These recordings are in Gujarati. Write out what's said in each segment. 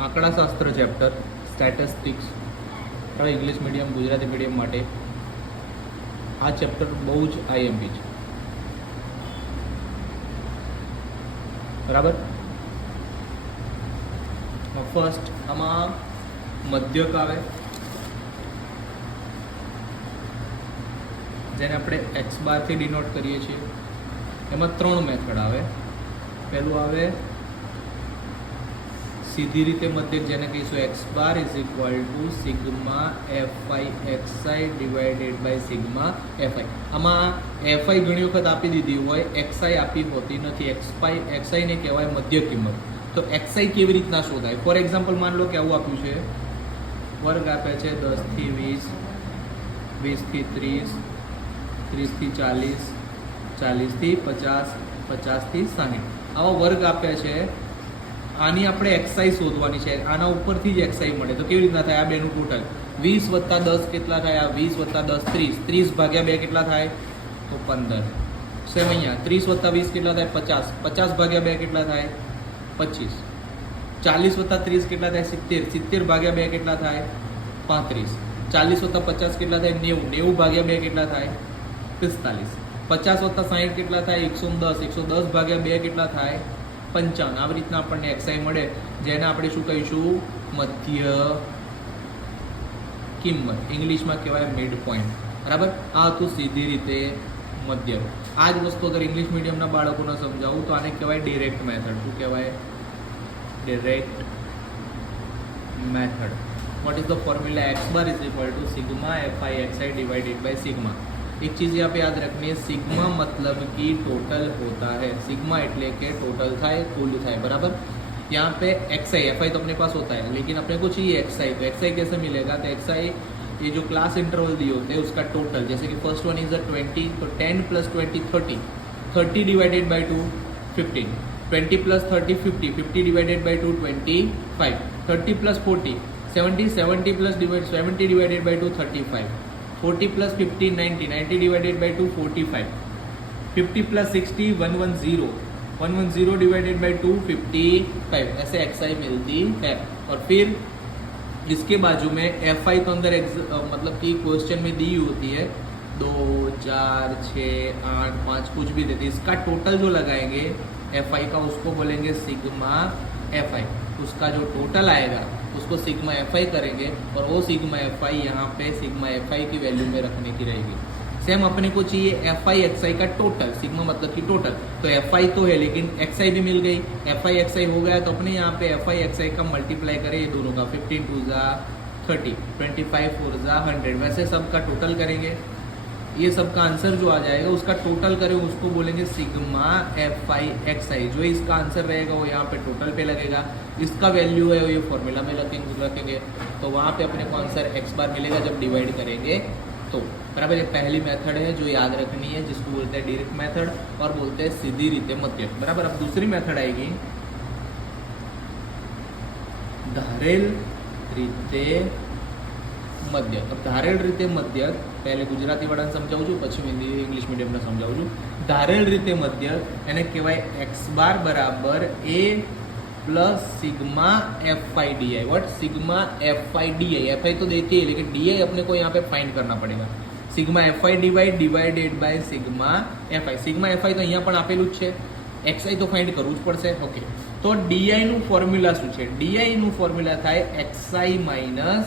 આંકડાશાસ્ત્ર chapter statistics English medium Gujarati medium માટે આ ચેપ્ટર બહુ જ આઈએમપી છે, બરાબર. ફર્સ્ટ આમાં મધ્યક આવે, જેને આપણે એક્સ બારથી ડિનોટ કરીએ છીએ. એમાં 3 મેથડ આવે. પહેલું આવે સીધી રીતે મધ્યક, જેને કહીશું x bar is equal to sigma f i x i divided by sigma f i. આમાં એફઆઈ ઘણી વખત આપી દીધી હોય, એક્સઆઈ આપી હોતી નથી. એક્સઆઈને કહેવાય મધ્ય કિંમત. તો એક્સઆઈ કેવી રીતના શોધાય? ફોર એક્ઝામ્પલ માન લો કે આવું આપ્યું છે, વર્ગ આપે છે 10 થી 20, 20 થી 30, 30 થી 40, 40 થી 50, 50 થી 60. આવા વર્ગ આપ્યા છે. આની આપણે એક્સઆઈ શોધવાની છે. આના ઉપરથી જ એક્સઆઈ મળે. તો કેવી રીતના થાય? આ બેનું ટોટલ 20 + 10 કેટલા થાય? આ 20 + 10 30. 30 ભાગ્યા 2 કેટલા થાય? તો 15. સેમ અહીંયા 30 + 20 કેટલા થાય? 50. 50 ભાગ્યા 2 કેટલા થાય? 25. 40 + 30 કેટલા થાય? 70. 70 ભાગ્યા 2 કેટલા થાય? 35. 40 + 50 કેટલા થાય? 90. 90 ભાગ્યા 2 કેટલા થાય? 45. 50 + 60 કેટલા થાય? 110. 110 ભાગ્યા 2 કેટલા થાય? 55. આવી રીતના આપણને એક્સઆઈ મળે, જેને આપણે શું કહીશું? મધ્ય કિંમત. ઇંગ્લિશમાં કહેવાય મિડ પોઈન્ટ, બરાબર. આ હતું સીધી રીતે મધ્ય. આ જ વસ્તુ અગર ઇંગ્લિશ મીડિયમના બાળકોને સમજાવું તો આને કહેવાય ડિરેક્ટ મેથડ. શું કહેવાય? Direct method. What is the formula? X bar is equal to sigma F i x i divided by sigma. एक चीज़ यहाँ पे याद रखनी है, सिग्मा मतलब कि टोटल होता है. सिग्मा एटले के टोटल थाय, कुल थाय, बराबर. यहाँ पे एक्स आई, एफ आई तो अपने पास होता है, लेकिन अपने को चाहिए एक्स आई. तो एक्स आई कैसे मिलेगा? तो एक्स आई ये जो क्लास इंटरवल दिए होते हैं उसका टोटल, जैसे कि फर्स्ट वन इज 20, तो 10 + 20 30, 30 divided by 2 15, 20 + 30 50, 50 divided by 2 25, 30 + 40 70, 70 + 70 divided by 2 35, 40 + 50 90, 90 divided by 2 45, 50 + 60 110, 110 divided by 2 55. ऐसे एक्सआई मिलती है. और फिर इसके बाजू में एफ आई तो अंदर मतलब कि क्वेश्चन में दी होती है 2 4 6 8 5 कुछ भी देती है. इसका टोटल जो लगाएंगे एफ आई का उसको बोलेंगे सिग्मा एफ आई. उसका जो टोटल आएगा उसको सिग्मा एफ आई करेंगे, और वो सिग्मा एफ आई यहाँ पे सिग्मा एफ आई की वैल्यू में रखने की रहेगी. सेम अपने को चाहिए एफ आई एक्स आई का टोटल. सिग्मा मतलब कि टोटल. तो एफ आई तो है लेकिन एक्स आई भी मिल गई. एफ आई एक्स आई हो गया तो अपने यहाँ पे एफ आई एक्स आई का मल्टीप्लाई करें ये दोनों का. 15 × 2 = 30, 25 × 4 = 100. वैसे सबका टोटल करेंगे. ये सबका आंसर जो आ जाएगा उसका टोटल करें, उसको बोलेंगे सिग्मा एफ आई एक्स आई. जो इसका आंसर रहेगा वो यहाँ पे टोटल पे लगेगा. इसका वैल्यू है वो ये फॉर्मूला में रखेंगे. तो वहाँ पे अपने को आंसर एक्स बार मिलेगा जब डिवाइड करेंगे तो, बराबर. ये पहली मेथड है जो याद रखनी है, जिसको बोलते हैं डायरेक्ट मेथड और बोलते हैं सीधी रीते मध्यक, बराबर. अब दूसरी मेथड आएगी धारेल रीते मध्यक. अब धारेल रीते मध्यक पहले गुजराती वाળાને સમજાવું છું, પછી હિન્દી ઇંગ્લિશ મીડિયમને સમજાવું છું. ધારેલ રીતે મધ્યક એને કહેવાય x બાર બરાબર a plus sigma F i d I. What? Sigma F i d I. F i तो देती है लेकिन डी आई अपने को यहाँ पे फाइंड करना पड़ेगा. Sigma F I divided by sigma F I. Sigma F i तो અહીંયા પણ આપેલું જ છે. एक्स आई तो फाइंड करવું જ પડશે. ઓકે, તો डी आई નું ફોર્મ્યુલા શું છે? डी आई નું ફોર્મ્યુલા થાય x I minus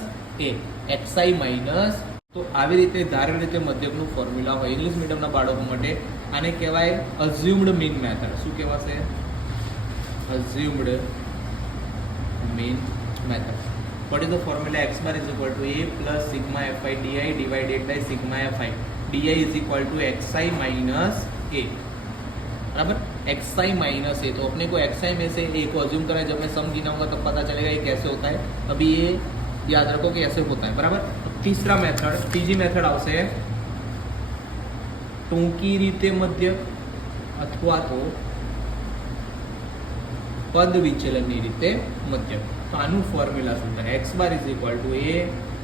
A. X I minus, તો આવી રીતે ધારેલ રીતે મધ્યકનું ફોર્મ્યુલા હોય. ઇંગ્લિશ મીડિયમના બાળકો માટે આને કહેવાય અઝ્યુમ્ડ મીન મેથડ. શું કહેવાશે? assumed mean method. What is the formula? X bar is equal to a plus sigma fi di divided by sigma fi. Di is equal to xi minus a, बराबर. xi minus a. तो अपने को xi में से a को अज्यूम करा है. जब मैं सम गिनाऊंगा तब पता चलेगा ये कैसे होता है. अभी ये याद रखो कि ऐसे होता है, बराबर. तीसरा मेथड, तीजी मेथड આવશે ટૂંકી રીતે મધ્યક અથવા તો પદ વિચલનની રીતે મધ્યક. તો આનું ફોર્મ્યુલા શું થાય? X bar is equal to a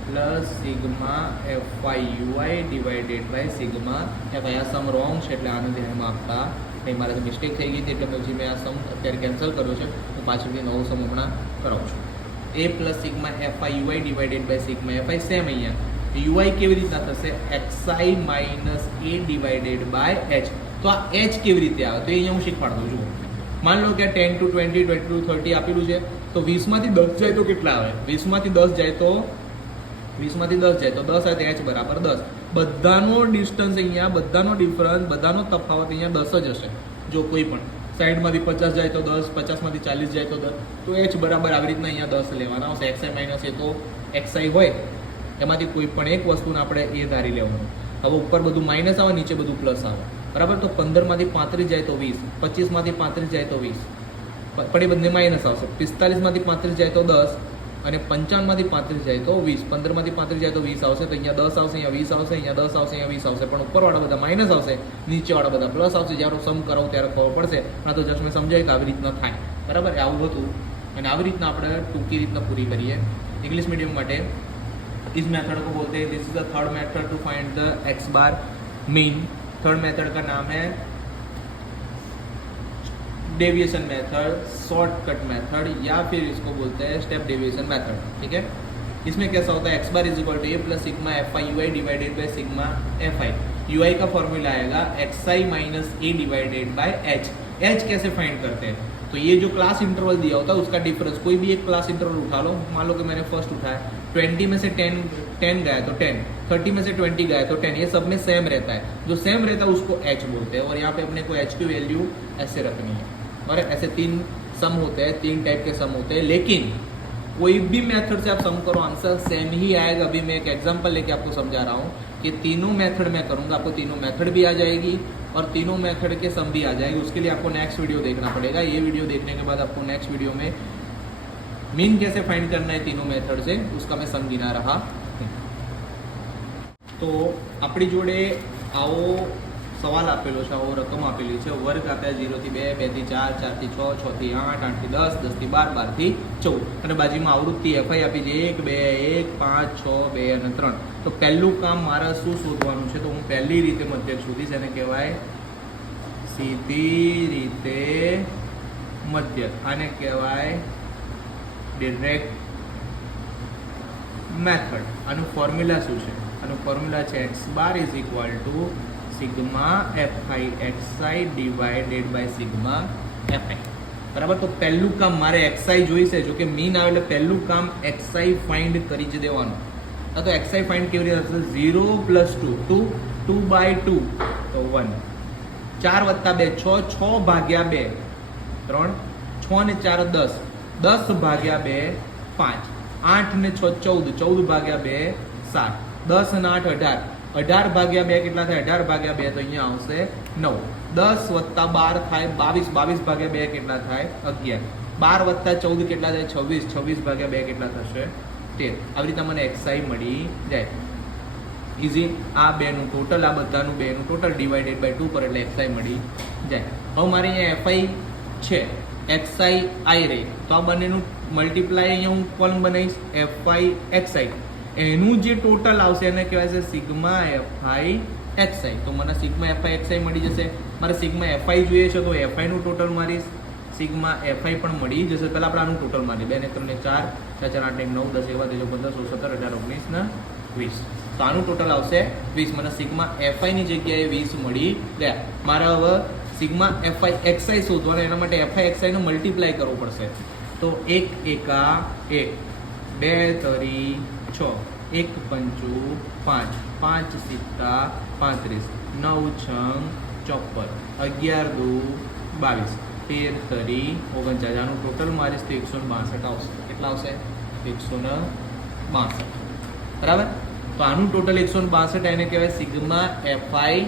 plus sigma f i u i divided by sigma f i. આ સમ રોંગ છે એટલે આને ધ્યાનમાં આપતા નહીં. મારાથી મિસ્ટેક થઈ ગઈ હતી એટલે પછી મેં આ સમ અત્યારે કેન્સલ કર્યો છે. હું પાછળથી નવો સમ હમણાં કરાવું છું. A plus sigma FI UI divided by sigma FI. Same અહીંયા યુઆઈ કેવી રીતના થશે? XI minus A divided by H. તો આ એચ કેવી રીતે આવે તો એ અહીંયા હું શીખવાડું છું. માન લો કે 10 to 20, 20 to 30 આપેલું છે, તો 20 માંથી 10 જાય તો કેટલા આવે? 20 માંથી 10 જાય તો 10 આવે તો h બરાબર 10. બધાનો ડિસ્ટન્સ અહીંયા, બધાનો ડિફરન્સ, બધાનો તફાવત અહીંયા 10 જ હશે. જો કોઈ પણ સાઈડમાંથી 50 જાય તો 10, 50 માંથી 40 જાય તો 10, તો h બરાબર આવી રીતના અહીંયા 10 લેવાના આવશે. xi માઇનસ એ તો xi હોય એમાંથી કોઈ પણ એક વસ્તુને આપણે એ ધારી લેવાનું. હવે ઉપર બધું માઇનસ આવે, નીચે બધું પ્લસ આવે, બરાબર. તો 15 માંથી 35 જાય તો 20, 25 માંથી 35 જાય તો 20, પણ એ બંને માઇનસ આવશે. 45 માંથી 35 જાય તો 10 અને 55 માંથી 35 જાય તો 20. 15 માંથી 35 જાય તો 20 આવશે, તો અહીંયા 10 આવશે, અહીંયા 20 આવશે, અહીંયા 10 આવશે, અહીંયા 20 આવશે, પણ ઉપરવાળા બધા માઇનસ આવશે, નીચેવાળા બધા પ્લસ આવશે. જ્યારે સમ કરાવું ત્યારે ખબર પડશે. આ તો જસ્ટ મેં સમજાય કે આવી રીતના થાય, બરાબર. આવું હતું અને આવી રીતના આપણે ટૂંકી રીતના પૂરી કરીએ. इंग्लिश मीडियम માટે इस मेथड को बोलते हैं, this is the third method to find the x bar mean. Third method का नाम है डेविएशन मेथड, शॉर्टकट मेथड, या फिर इसको बोलते हैं स्टेप डेविएशन मेथड. ठीक है. इसमें कैसा होता है? X bar is equal to A plus sigma F I U I divided by sigma F I. U I का फॉर्मूला आएगा X I minus A divided by H. H कैसे फाइंड करते हैं? तो ये जो क्लास इंटरवल दिया होता है उसका डिफरेंस, कोई भी एक क्लास इंटरवल उठा लो. मान लो कि मैंने फर्स्ट उठाया, 20 में से 10 गया तो 10, 30 में से 20 गया तो 10, ये सब में सेम रहता है. जो सेम रहता है उसको h बोलते हैं. और यहाँ पे अपने को h की वैल्यू ऐसे रखनी है. और ऐसे 3 सम होते हैं, 3 टाइप के सम होते हैं, लेकिन कोई भी मेथड से आप सम करो आंसर सेम ही आएगा. अभी मैं एक एग्जाम्पल लेके आपको समझा रहा हूँ कि तीनों मेथड मैं करूँगा, आपको तीनों मेथड भी आ जाएगी और तीनों मेथड के सम भी आ जाएगी. उसके लिए आपको नेक्स्ट वीडियो देखना पड़ेगा. ये वीडियो देखने के बाद आपको नेक्स्ट वीडियो में मीन कैसे फाइंड करना है तीनों मेथड से उसका मैं समझीना रहा. तो अपनी जोड़े आओ सवाल आपेलो है, आओ रकम आपेली है. वर्ग आता है 0 થી 2, 2 થી 4, 4 થી 6, 6 થી 8, 8 થી 10, 10 થી 12, 12 થી 14. અને બાજુમાં આવૃત્તિ એફઆઈ આપી છે 1, 2, 1, 5, 6, 2 અને 3. તો પહેલું કામ મારે શું શોધવાનું છે? તો હું પહેલી રીતે મધ્યક શોધીશ. એને કહેવાય સીધી રીતે મધ્યક. આને કહેવાય ડિરેક્ટ મેથડ. આનું ફોર્મ્યુલા શું છે? આનું ફોર્મ્યુલા છે x bar is equal to sigma f i x i divided by sigma f i. બરાબર. તો પહેલું કામ મારે એક્સઆઈ જોઈશે. જો કે મીન આવે એટલે પહેલું કામ એક્સઆઈ ફાઇન્ડ કરી જ દેવાનું. તો એક્સઆઈ ફાઇન્ડ કેવી રીતે થશે? 0 પ્લસ 2, 2 બાય 2 તો 1, 4 વત્તા 2 6, 6 ભાગ્યા 2 3, 6 ને 4 10, 10 ભાગ્યા 2 5, 8 ને 6 14, 14 ભાગ્યા 2 7, 10 અને 8 18, 18 ભાગ્યા 2 કેટલા થાય? 18 ભાગ્યા 2 તો અહીંયા આવશે 9. 10 વત્તા 12 થાય 22, 22 ભાગ્યા 2 કેટલા થાય? 11. 12 વત્તા 14 કેટલા થાય? 26, 26 ભાગ્યા 2 કેટલા થશે? 13. આવી રીતે મને એક્સઆઈ મળી જાય. ઇઝી. આ બેનું ટોટલ, આ બધાનું બેનું ટોટલ ડિવાઇડેડ બાય 2 પર એટલે એક્સઆઈ મળી જાય. હવે મારે અહીંયા એફઆઈ છે, એક્સઆઈ આઈ રહી, તો આ બંનેનું મલ્ટીપ્લાય અહીંયા હું કોલમ બનાવીશ એફઆઈ એક્સઆઈ. એનું જે ટોટલ આવશે એને કહેવાય છે સિગ્મા એફઆઈ એક્સઆઈ. તો મને સિગ્મા એફઆઈ એક્સઆઈ મળી જશે. મારે સિગ્મા એફઆઈ જોઈએ છે તો એફઆઈનું ટોટલ મારીશ, સિગ્મા એફઆઈ પણ મળી જશે. પહેલાં આપણે આનું ટોટલ મારી 2 ને 3 ને 4, 4 8 9 10 11 13 15 16 17 18 19 ને 20. તો આનું ટોટલ આવશે 20. મને સિગ્મા એફઆઈની જગ્યાએ 20 મળી ગયા. મારે હવે સિગ્મા એફઆઈ એક્સઆઈ શોધવાનું, એના માટે એફઆઈ એક્સઆઈનો મલ્ટીપ્લાય કરવો પડશે. તો 1 એકા 1, 2 તરી 6, 1 પંચું 5, 5 સિત્તા 35, 9 છંગ 54, 11 દુ 22, 13 તરી 39. આનું ટોટલ મારીશ તો 162 આવશે. કેટલા આવશે? 162. બરાબર. તો આનું ટોટલ 162. એને કહેવાય સિગ્મા એફઆઈ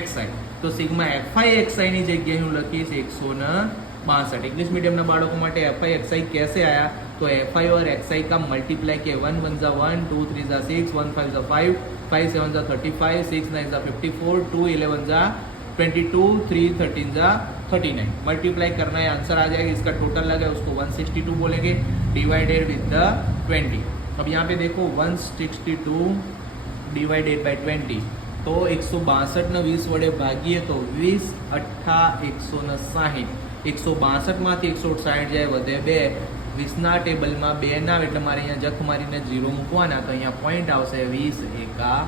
એક્સઆઈ. તો સિગ્મા એફઆઈ એક્સઆઈની જગ્યાએ હું લખીશ 162. इंग्लिश मीडियम ना बाड़कों માટે एफआई एक्सआई कैसे आया? तो एफआई और एक्सआई का मल्टीप्लाई किया. 1 1 जा 1, 2 3 जा 6, 1 5 जा 5, 5 7 जा 35, 6 9 जा 54, 2 11 जा 22, 3 13 जा 39. मल्टीप्लाई करना है, आंसर आ जाएगा. इसका टोटल लगा है उसको 162 बोलेंगे डिवाइडेड विद द 20. अब यहाँ पे देखो 162 डिवाइडेड बाय 20 तो 162 ने 20 वडे भागीए तो 20 8 160. 162 માંથી 160 જાય વધે 2 20ના ટેબલમાં 2 ના આવે એટલે મારે અહીંયા જખ મારીને 0 મૂકવાના, તો અહીંયા પોઈન્ટ આવશે 20 એકા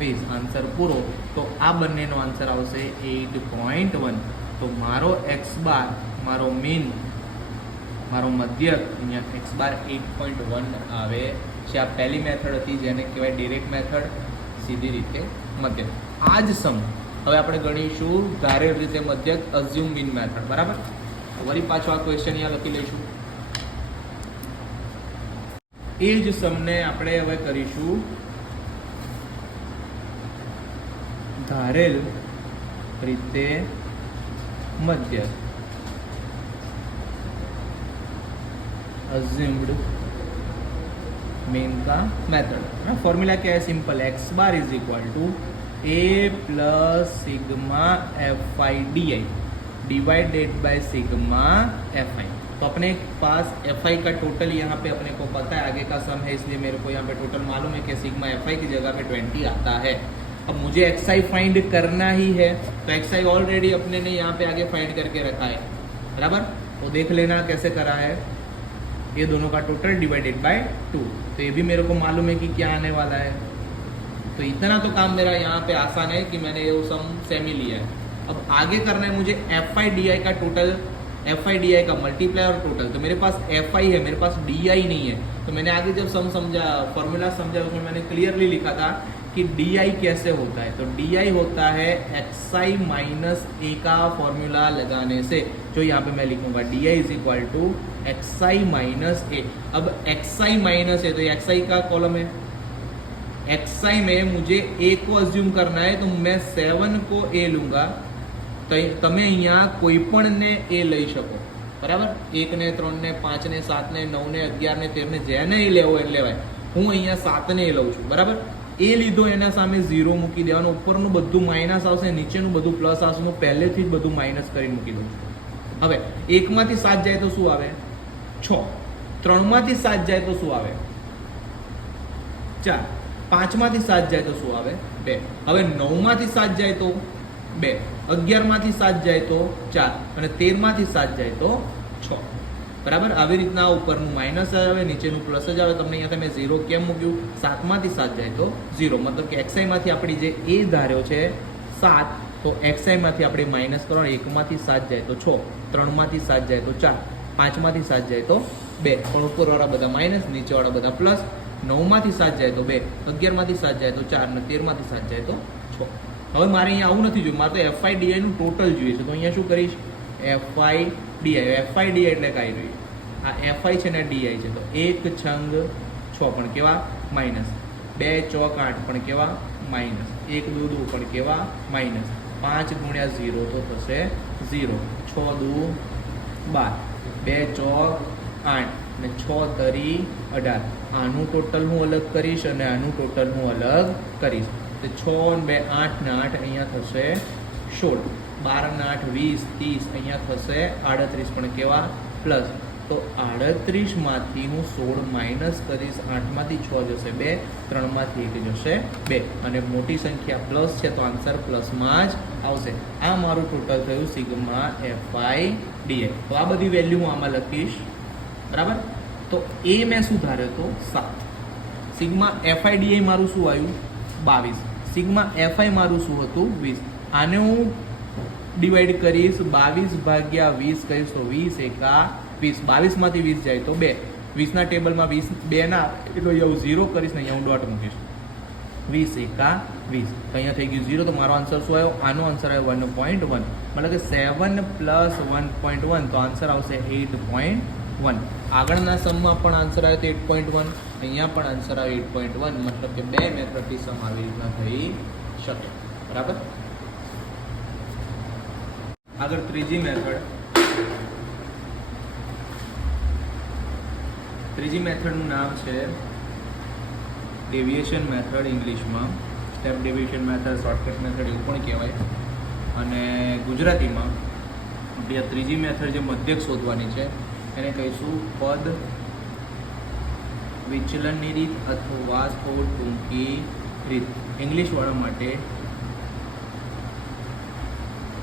20. આન્સર પૂરો. તો આ બંનેનો આન્સર આવશે 8.1. તો મારો x બાર, મારો મીન, મારો મધ્યક અહીંયા x બાર 8.1 આવે છે. આ પહેલી મેથડ હતી જેને કહેવાય ડિરેક્ટ મેથડ, સીધી રીતે મધ્યક. આ જ સમ હવે આપણે ગણીશું ધારેલ રીતે મધ્યક, અઝ્યુમ મીન મેથડ. બરાબર. વળી પાછો આ ક્વેશ્ચન અહીંયા લખી લઈશું. એ જ સમને આપણે હવે કરીશું ધારેલ રીતે મધ્યક, अज्यूम्ड मीन का मेथड. फॉर्मूला क्या है? Simple. X bar is equal to A plus sigma F i d i divided by sigma F i. तो अपने पास एफ आई का टोटल यहाँ पे अपने को पता है, आगे का सम है इसलिए मेरे को यहाँ पे टोटल मालूम है कि सिग्मा एफ आई की जगह पे 20 आता है. अब मुझे एक्स आई फाइंड करना ही है, तो एक्स आई ऑलरेडी अपने ने यहाँ पे आगे फाइंड करके रखा है. बराबर. तो देख लेना कैसे करा है. ये दोनों का टोटल डिवाइडेड बाय 2. तो ये भी मेरे को मालूम है कि क्या आने वाला है. तो इतना तो काम मेरा यहाँ पे आसान है कि मैंने ये सम सेमी लिया है. अब आगे करना है मुझे एफ आई डी आई का टोटल, एफ आई डी आई का मल्टीप्लाई और टोटल. तो मेरे पास एफ आई है, मेरे पास डी आई नहीं है. तो मैंने आगे जब सम समझा, फॉर्मूला समझा, उसमें मैंने क्लियरली लिखा था कि डी आई कैसे होता है. तो डी आई होता है एक्स आई माइनस ए का फॉर्मूला लगाने से. जो यहाँ पे मैं लिखूंगा D I is equal to X I minus A. अब एक्स आई माइनस है तो एक्स आई का कॉलम है. एक्स आई में मुझे ए को अज्यूम करना है, तो मैं 7 को ए लूंगा. तो તમે અહીંયા કોઈ પણ ને એ લઈ શકો. બરાબર. 1 ને 3 ને 5 ને 7 ને 9 ને 11 ને 13 ને જેને એ લેવો એ લેવાય. હું અહીંયા 7 ને એ લઉં છું. બરાબર. એ લીધો એના સામે 0 મૂકી દેવાનો. ઉપરનું બધું માઇનસ આવશે, નીચેનું બધું પ્લસ આવશે. હું પહેલેથી જ બધું માઇનસ કરીને મૂકી દઉં છું. હવે 1 માંથી 7 જાય તો શું આવે? 6. 3 માંથી 7 જાય તો શું આવે? 4. 5 માંથી 7 જાય તો શું આવે? 2. હવે 9 માંથી 7 જાય તો 2. 11 માંથી 7 જાય તો 4 અને 13 માંથી 7 જાય તો 6. બરાબર. આવી રીતના ઉપરનું માઇનસ આવે, નીચેનું પ્લસ જ આવે. તમને અહીંયા તમે 0 કેમ મૂક્યું? 7 માંથી 7 જાય તો 0. મતલબ કે એક્સઆઈ માંથી આપણી જે એ ધાર્યો છે 7, તો એક્સઆઈ માંથી આપણે માઇનસ કરવાનો. 1 માંથી 7 જાય તો 6, 3 માંથી 7 જાય તો 4, 5 માંથી 7 જાય તો 2. પણ ઉપરવાળા બધા માઇનસ, નીચેવાળા બધા પ્લસ. 9 માંથી 7 જાય તો 2, 11 માંથી 7 જાય તો 4 અને 13 માંથી 7 જાય તો 6. હવે મારે અહીંયા આવું નથી જોયું, મારે તો એફ આઈ ડીઆઈ નું ટોટલ જોઈએ છે. તો અહીંયા શું કરીશ? F i d i. F i d i એટલે કાંઈ જોઈએ, આ એફ આઈ છે ને ડીઆઈ છે. તો 1 છંગ 6 પણ કેવા? માઇનસ. 2 ચોક 8 પણ કેવા? માઇનસ. 1 દુ 2 પણ કેવા? માઇનસ. 5 ગુણ્યા 0 તો થશે 0. 6 દુ 12, 2 ચોક 8 અને 6 તરી 18. આનું ટોટલ હું અલગ કરીશ અને આનું ટોટલ હું અલગ કરીશ. તો 6 ને 2 8 ને 8 અહીંયા થશે 16. 12 ને 8 20 30 અહીંયા થશે 38 પણ કેવા? પ્લસ. તો 38 માંથી હું 16 માઇનસ કરીશ. 8 માંથી 6 જશે 2, 3 માંથી 1 જશે 2 અને મોટી સંખ્યા પ્લસ છે તો આન્સર પ્લસમાં જ આવશે. આ મારું ટોટલ થયું સિગ્મા એફ આઈ ડીઆઈ. તો આ બધી વેલ્યુ હું આમાં લખીશ. બરાબર. તો એ મેં શું ધાર્યો તો 7. સિગ્મા એફ આઈ ડીઆઈ મારું શું આવ્યું? 22. સિગ્મા એફ આઈ મારું શું હતું? 20. આને હું ડિવાઈડ કરીશ 22 ભાગ્યા 20 કરીશ તો 20 એકા 20. 22 માંથી 20 જાય તો 2. 20 ના ટેબલમાં 20 2 ના એટલે અહીંયા 0 કરીશ ને અહીંયા હું ડોટ મૂકીશ. 20 એકા 20. તો અહીંયા થઈ ગયું 0. તો મારો આન્સર શું આવ્યો? આનો આન્સર આવ્યો 1.1. મતલબ કે 7 પ્લસ 1.1 તો આન્સર આવશે 8.1. આગળના સમમાં પણ આન્સર આવ્યો તો 8.1, અહીંયા પણ આન્સર આવ્યો 8.1. મતલબ કે 2 મેથડથી સમ આવી રીતના થઈ શકે. બરાબર. આગળ ત્રીજી મેથડ. ત્રીજી મેથડનું નામ છે ડેવિએશન મેથડ. ઇંગ્લિશમાં step deviation method, shortcut method એવું પણ કહેવાય. અને ગુજરાતીમાં આપણી આ ત્રીજી મેથડ જે મધ્યક શોધવાની છે એને કહીશું પદ વિચલનની રીત અથવા થોડ ટૂંકી રીત. ઇંગ્લિશવાળા માટે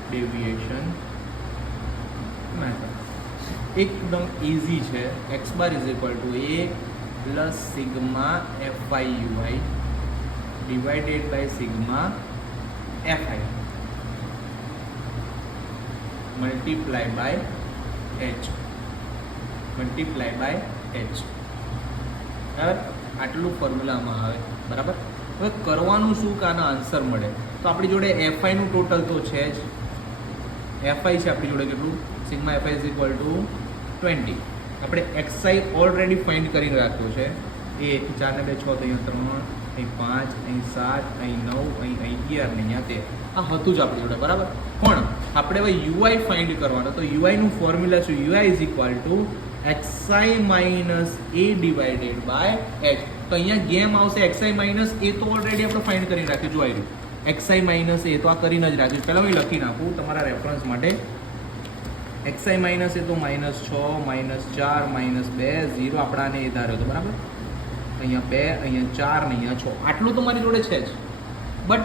ડેવિએશન મેથડ. એકદમ ઇઝી છે. X bar is equal to a plus sigma FI UI divided by sigma f i multiply by h બરાબર. આટલું ફોર્મ્યુલામાં આવે બરાબર. હવે કરવાનું શું કે આનો આન્સર મળે તો આપણી જોડે એફઆઈનું ટોટલ તો છે જ. એફઆઈ છે આપણી જોડે કેટલું? Sigma FI is equal two 20. આપણે એક્સઆઈ ઓલરેડી ફાઇન્ડ કરીને રાખ્યો છે. એ 4 ને 2 6 તો અહીંયા 3, અહીં 5, અહીં 7, અહીં 9, અહીં 11 ને અહીંયા 13. આ હતું જ આપણી જોડે બરાબર. પણ આપણે હવે યુઆઈ ફાઇન્ડ કરવાનો. તો યુઆઈનું ફોર્મ્યુલા શું? U i is equal to x i minus A divided by H. તો અહીંયા ગેમ આવશે એક્સઆઈ માઇનસ એ તો ઓલરેડી આપણે ફાઇન્ડ કરીને રાખ્યું. જો આવ્યું એક્સઆઈ માઇનસ એ તો આ કરીને જ રાખ્યું. પહેલાં હું લખી નાખું તમારા રેફરન્સ માટે. એક્સઆઈ માઇનસ એ તો -6 -4 -2 0 આપણાને એ ધાર્યો હતો બરાબર. અહીંયા 2 અહીંયા 4 ને અહીંયા 6 આટલું તો મારી જોડે છે જ. બટ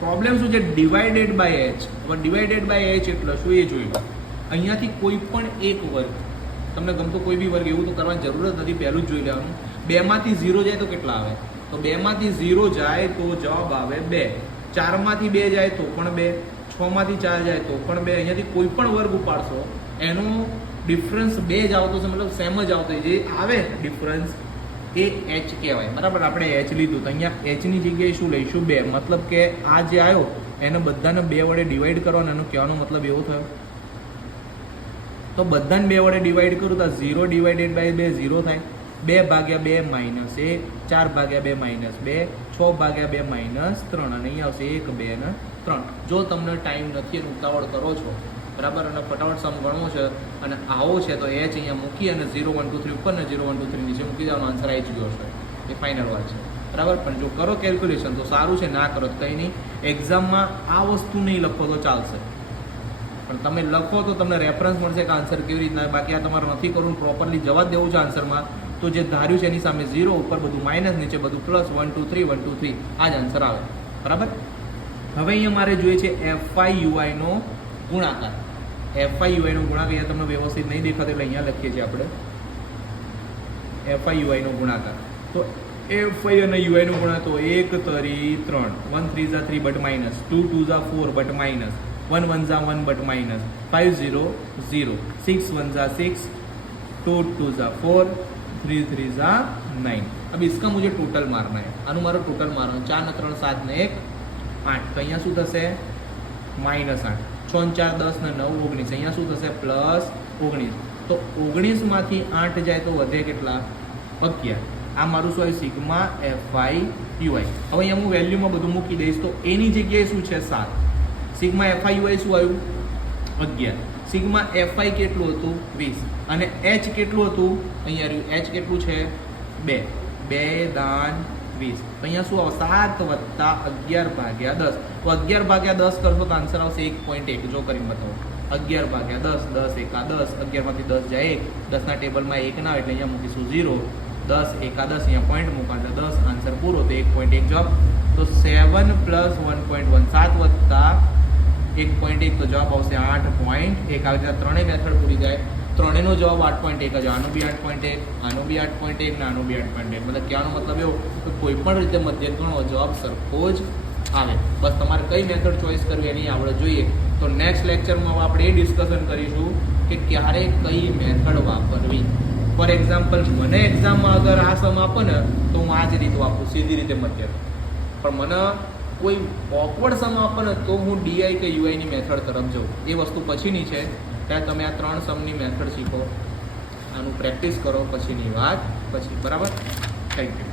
પ્રોબ્લેમ શું છે? Divided by h. હવે ડિવાઇડેડ બાય એચ એટલે શું એ જોયું. અહીંયાથી કોઈ પણ એક વર્ગ, તમને ગમતો કોઈ બી વર્ગ, એવું તો કરવાની જરૂર જ નથી. પહેલું જ જોઈ લેવાનું. 2 માંથી 0 જાય તો કેટલા આવે? તો 2 માંથી 0 જાય તો જવાબ આવે 2. 4 માંથી 2 જાય તો પણ 2. 6 માંથી 4 જાય તો પણ 2. અહીંયાથી કોઈ પણ વર્ગ ઉપાડશો એનો ડિફરન્સ 2 જ આવતો છે, મતલબ સેમ જ આવતો. જે આવે ડિફરન્સ એ એચ કહેવાય બરાબર. આપણે એચ લીધું તો અહીંયા એચની જગ્યાએ શું લઈશું? 2. મતલબ કે આ જે આવ્યો એને બધાને 2 વડે ડિવાઈડ કરવાનો. એનો કહેવાનો મતલબ એવો થયો. તો બધાને 2 વડે ડિવાઈડ કરું તો 0 ડિવાઇડેડ બાય 2 0 થાય. 2 ભાગ્યા 2 -1, 4 ભાગ્યા 2 -2, 6 ભાગ્યા 2 -3 અને અહીંયા આવશે 1 2 ને 3. જો તમને ટાઈમ નથી અને ઉતાવળ કરો છો બરાબર અને ફટાફટ સમ ગણવો છે અને આવો છે તો એચ અહીંયા મૂકી અને 0 1 2 3 ઉપર ને 0 1 2 3 નીચે મૂકી દેવાનો. આન્સર આવી જ ગયો છે. એ ફાઇનલ વાત છે બરાબર. પણ જો કરો કેલ્ક્યુલેશન તો સારું છે, ના કરો તો કંઈ નહીં. એક્ઝામમાં આ વસ્તુ નહીં લખો તો ચાલશે, પણ તમે લખો તો તમને રેફરન્સ મળશે કે આન્સર કેવી રીતના. બાકી આ તમારે નથી કરવું, પ્રોપરલી જવાબ દેવું છે આન્સરમાં. તો જે ધાર્યું છે એની સામે 0, ઉપર બધું માઇનસ, નીચે બધું પ્લસ. 1 2 3 1 2 3 આ જ આન્સર આવે બરાબર. હવે અહીંયા મારે જોઈએ છે એફઆઈ યુઆઈનો ગુણાકાર. એફઆઈ યુઆઈનો ગુણાકાર અહીંયા તમને વ્યવસ્થિત નહીં દેખાતો એટલે અહીંયા લખીએ છીએ આપણે એફઆઈ યુઆઈનો ગુણાકાર. તો એફઆઈ અને યુઆઈનો ગુણાકાર તો 1 તરી 3, 1 3 જા 3 બટ માઇનસ, 2 2 જા 4 બટ માઇનસ, 1 1 જા 1 બટ માઇનસ, 5 0 0, 6 1 જા 6, 2 2 જા 4, 3 3 જા 9. अब इसका मुझे टोटल मारना है. આનું મારો ટોટલ મારવાનું. 4 ને 3 7 ને 1 8. તો અહીંયા શું થશે? -8. 6 ને 4 10 ને 9 19. અહીંયા શું થશે? +19. તો 19 માંથી 8 જાય તો વધે કેટલા? 11. આ મારું શું આવ્યું? Sigma FI UI. હવે અહીંયા હું વેલ્યુમાં બધું મૂકી દઈશ તો એની જગ્યાએ શું છે? 7. સિગ્મા એફઆઈ યુઆઈ શું આવ્યું? 11. સિગ્મા એફઆઈ કેટલું હતું? 20. અને એચ કેટલું હતું? અહીંયા રહ્યું એચ કેટલું છે? 2. 2 દાન 20. તો અહીંયા શું આવે? 7 વત્તા 11 ભાગ્યા 10. તો 11 ભાગ્યા 10 કરશો તો આન્સર આવશે 1.1. જો કરીને બતાવો. 11 ભાગ્યા 10, 10 એકા 10, 11 માંથી 10 જાય 1, 10 ના ટેબલમાં 1 ના એટલે અહીંયા મૂકીશું 0, 10 એકા 10 અહીંયા પોઈન્ટ મૂકા એટલે 10. આન્સર પૂરો. તો 1.1 જવાબ. તો 7 + 1.1 7 વત્તા 1.1 તો જવાબ આવશે 8.1. આવી રીતે ત્રણેય મેથડ પૂરી જાય. ત્રણેયનો જવાબ 8.1 જ. આનો બી 8.1, આનો બી 8.1 ને આનો બી 8.1. મતલબ કહેવાનો મતલબ એવો કે કોઈ પણ રીતે મધ્યક ગણો જવાબ સરખો જ આવે. બસ તમારે કઈ મેથડ ચોઈસ કરવી એની આવડત જોઈએ. તો નેક્સ્ટ લેક્ચરમાં આપણે એ ડિસ્કશન કરીશું કે ક્યારે કઈ મેથડ વાપરવી. ફોર એક્ઝામ્પલ મને એક્ઝામમાં અગર આ સમ આપે ને તો હું આ જ રીત વાપરું, સીધી રીતે મધ્યક. પણ મને કોઈ ઓકવર્ડ સમ આપે ને તો હું ડીઆઈ કે યુઆઈની મેથડ તરફ જાઉં. એ વસ્તુ પછીની છે. ત્યાં તમે આ 3 સમની મેથડ શીખો, આનું પ્રેક્ટિસ કરો, પછીની વાત પછી. બરાબર? Thank you.